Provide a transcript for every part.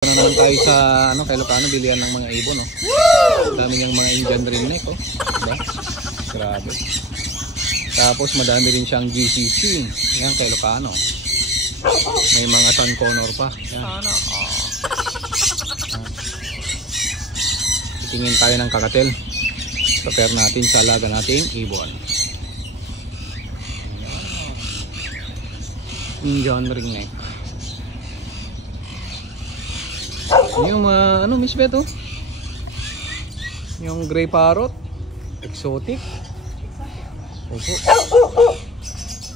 Na naman tayo sa ano, kay Lucano, bilihan ng mga ibon, no. Dami niyang mga Indian ringneck, oh. Diba? Grabe. Tapos madami rin siyang GCC. Yan kay Lucano. May mga Sun Connor pa. Yan. Tingin tayo ng kakatel. Prepare natin sa alaga nating ibon. Indian ringneck. Yung ano, Miss Beto? Yung gray parrot. Exotic. Opo.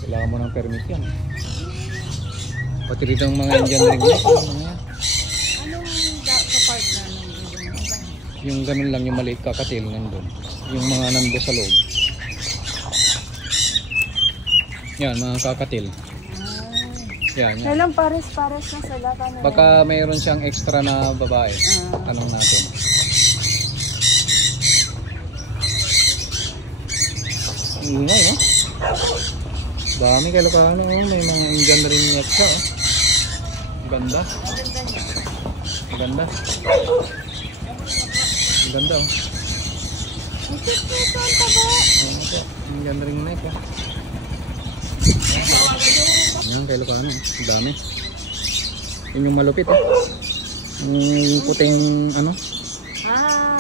Kailangan mo ng permit yan. Pati rito ang mga Indian ringneck. Anong kapart na yung ganun lang, yung maliit kakatil nandun. Yung mga nando sa loob. Yan, mga kakatil. Yan, yan. Kailang pares-pares na sila. Baka mayroon siyang extra na babae. Tanong natin. Ingay, no? Dami kay Lucano. May mga Indian ringneck siya, oh. Ganda. Ganda. Ganda, oh. Indian ringneck, oh. Yan kay Lucano, dami. Yun yung malupit, eh. Yung puting ano.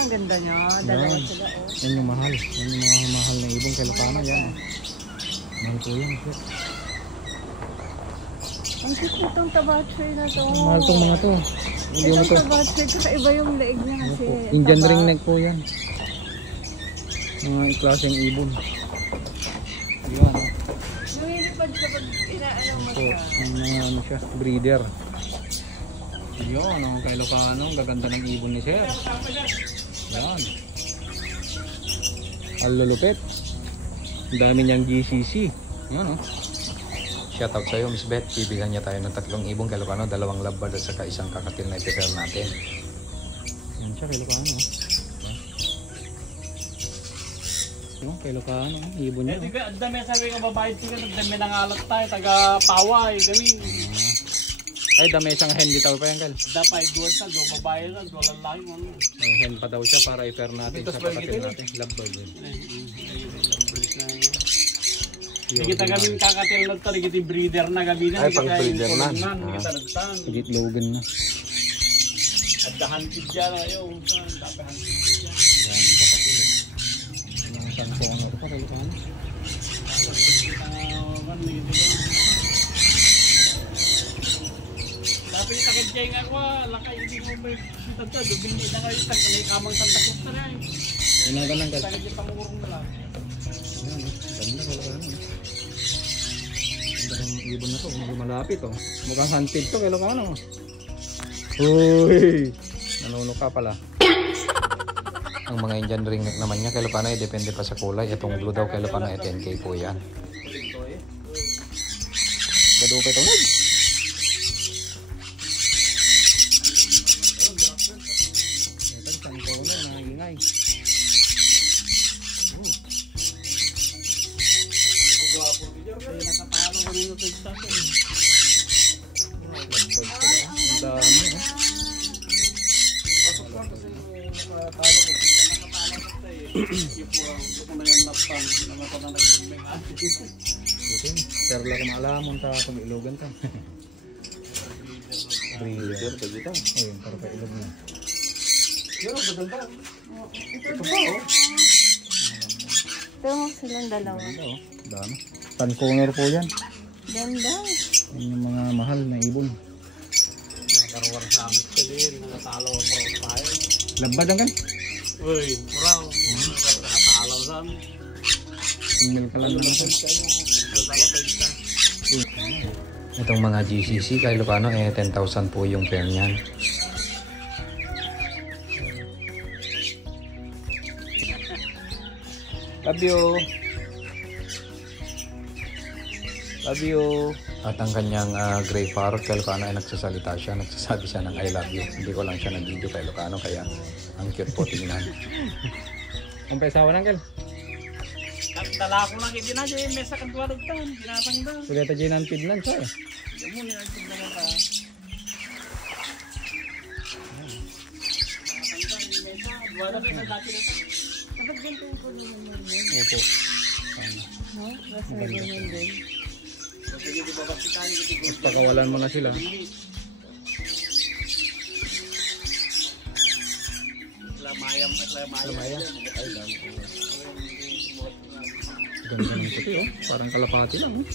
Ganda nyo. Dalawa sila, oh. Yan yung mahal. Yan yung mga mahal na ibon kay Lucano. Yan, oh. Mahal po yan. Ang cute itong tabachoy na to. Mahal tong mga to. Itong tabachoy, kakaiba yung leeg niya kasi. Indian ringneck po yan. Mga klaseng ibon. Yan, oh. Lumilipad ka pag inaalam mo siya. Ang mga ano siya, breeder. Yun, ang kay Lucano, ang gaganda ng ibon ni Sir. Yan. Ang lulupit. Ang dami niyang GCC. Yan, oh. Shoutout sa'yo, Miss Beth. Bibigyan niya tayo ng 3 ibon kay Lucano, 2 lovebird at saka isang kakatil na i-prepare natin. Yan siya kay Lucano. Yung kay Lucano, ibon niya. Ang dami sabi ko babayad sila, nagdami ng alat tayo, taga Paway, gawin. Ay, dami isang hen dito pa yan, Kal. Dapat duwan sa, babayad na, duwan lang mo. May hen pa daw siya para i-pair natin sa kakatil natin. Lovebird yun. Hindi kita kaming kakatil na ito, hindi kita breeder na gabi na. Ay, pang breeder na. Hindi Logan na. At dahantid dyan, ayaw. Dapat hantid dyan. Yan yung kakatil, eh. Mga Sun Connor pa kay Lucano. Dapat yung takit dyan nga ko, lakay hindi mo may kita dyan. Dubili na kayo, may kamang santakot na rin. Ganagan lang, Kal. Takit yung pangurong na lang. Ayan, eh. Ganda kay Lucano, eh. Ganda ng ibon na to. Malapit, oh. Mukhang hunted to kay Lucano. Uy! Nanunuka pala. Ang mga Indian ringneck naman niya kay Lucano ay depende pa sa kulay. Itong blue daw kay Lucano ay 10K po yan. Badupe ito, Ned. Ito, Sun Connor, nangingay. Nakatalo ko rin ito sa akin. Ang dami, eh. Pero lang kung alamon sa pag-ilogan ka. Breeder pa dito. Ayun, para pa-ilog na. Ito pa, oh. Ito mo silang dalawa. Oh, dami. Sun Connor po yan. Ganda. Yan yung mga mahal na ibon. Nakakarwar sa amin ka din. Nakatalo ang parang tayo. Labad ang kan? Uy, muraw. Nakatalo sa amin. Tinggal ka lang naman. Itong mga GCC kay Lucano eh 10,000 po yung pair niyan. Love you. Love you. At ang kanyang gray parrot kay Lucano ay nagsasalita siya. Nagsasabi siya ng I love you. Hindi ko lang siya nag-video kay Lucano kaya ang cute po tingnan. Ang paisawa ng Kel? Dala ko lang hindi na dyan. May sakang tuwarog taon. Ginatang daw. Sudah tayo ng tidnan siya eh. Hindi mo nila tignan ka. Wala ka na dati na sa. Dapat ganito yung kulungan mo rin. Opo. No? Mas may ganyan din. Sige, di ba kasi tayo kasi kung Pakawalan mo na sila. lamayam at lamayam. Ay, dami. Ganda ng puti oh. Parang kalapati lang oh.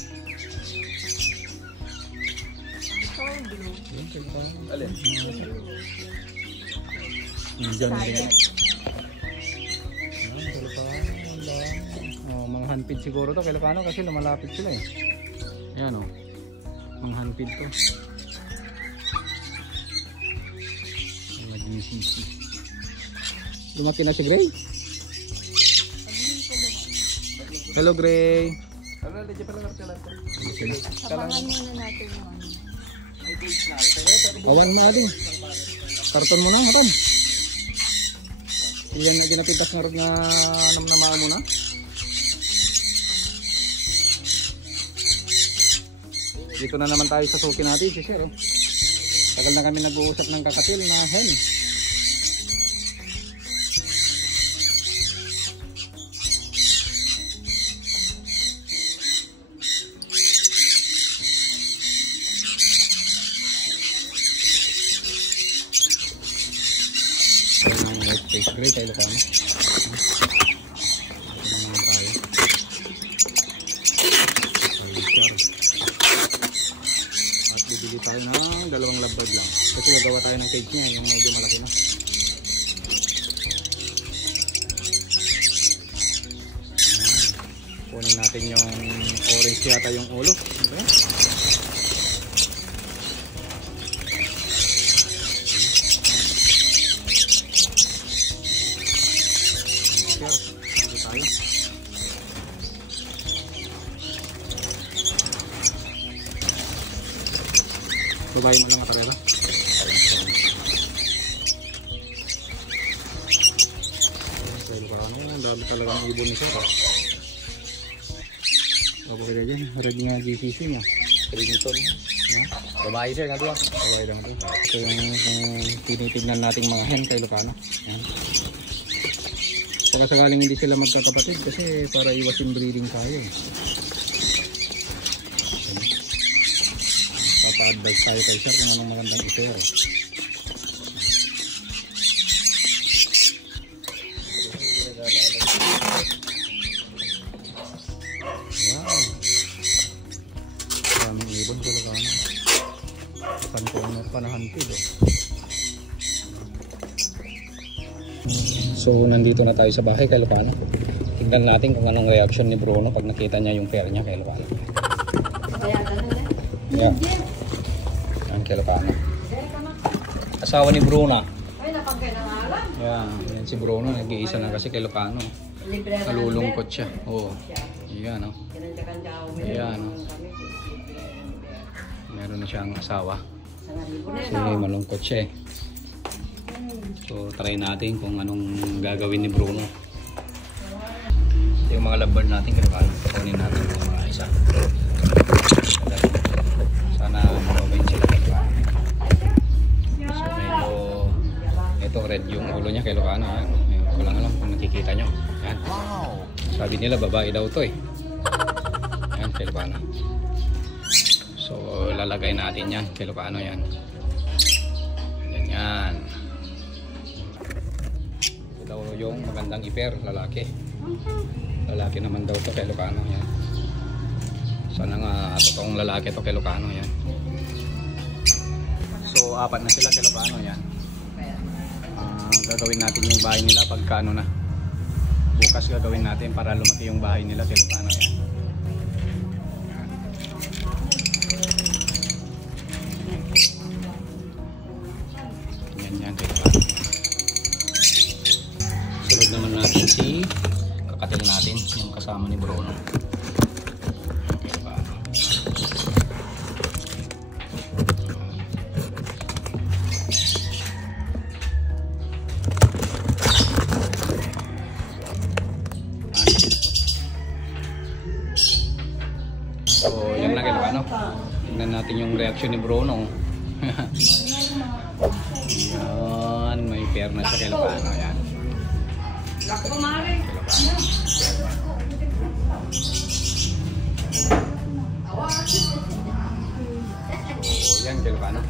Ito ang blue. Yan, kaya parang. Alin? Indian din. Yan, kalapati. Oh, mga handpid siguro to. Kilokano kasi lumalapit sila eh. Ayan oh. Mga handpid to. Mga GCC. Lumaki na si Gray. Hello Gray. Ano, hindi pa lang natin. Sabangan muna natin yung ano. Kawan mo natin. Karton mo na, matam. Iyan na ginapintas nga rin nga namnamaan mo na. Dito na naman tayo sa suki natin, si Sir. Tagal na kami nag-uusap ng kakatil na hen. Face gray tayo lang. At bibili tayo ng dalawang labbad lang. Kasi gagawa tayo ng cage niya, yung medyo malaki na. Kunin natin yung orange yata yung ulo. Okay? Babayin mo lang matarela. Dahil parang ang dami talaga ng ibon nito. Apa kaya dyan? Red nga GCC mo. Rington. Babae sir, nga doon. Babae lang ito. Ito yung tinitignan nating mga hen kay Lucano. Yan. Baka sakaling hindi sila magkakapatid kasi para iwas inbreeding tayo. Pa-advise tayo kay Sir kung anong magandang ipero. Wow. Maraming ibon talaga na. Panahanpid oh. So nandito na tayo sa bahay kay Lucano. Tignan natin kung anong reaction ni Bruno pag nakita niya yung pair niya kay Lucano. Yeah. Kay Lucano. Asawa ni Bruna. Ay, napagkay na nga lang. Yeah, yan si Bruno, nag-iisa na kasi kay Lucano. Nalulungkot siya. Oo. Yan oh. Yan oh. Meron na siyang asawa. Kasi malungkot siya eh. So try natin kung anong gagawin ni Bruno. Yung mga lovebird natin kay Lucano. Kunin natin yung mga isa. Sana mababait sila. So medyo ito red yung ulo niya kay Lucano. Ko lang alam kung nakikita nyo. Yan. Sabi nila babae daw to eh. Yan kay Lucano. So lalagay natin yan kay Lucano yan. Yan. Ito daw yung magandang iper lalaki. Lalaki naman daw to kay Lucano yan. Sana nga totoong lalaki to kay Lucano yan. So apat na sila kay Lucano yan. Gagawin natin yung bahay nila pagka ano na. Bukas gagawin natin para lumaki yung bahay nila kay Lucano yan. Yan kay Lucano. Sunod naman natin si kakatil natin yung kasama ni Bruno. So, yun lang kay Lucano. Tignan natin yung reaction ni Bruno. Yan, may pair na siya kay Lucano. Yan. O yan, Ilocano.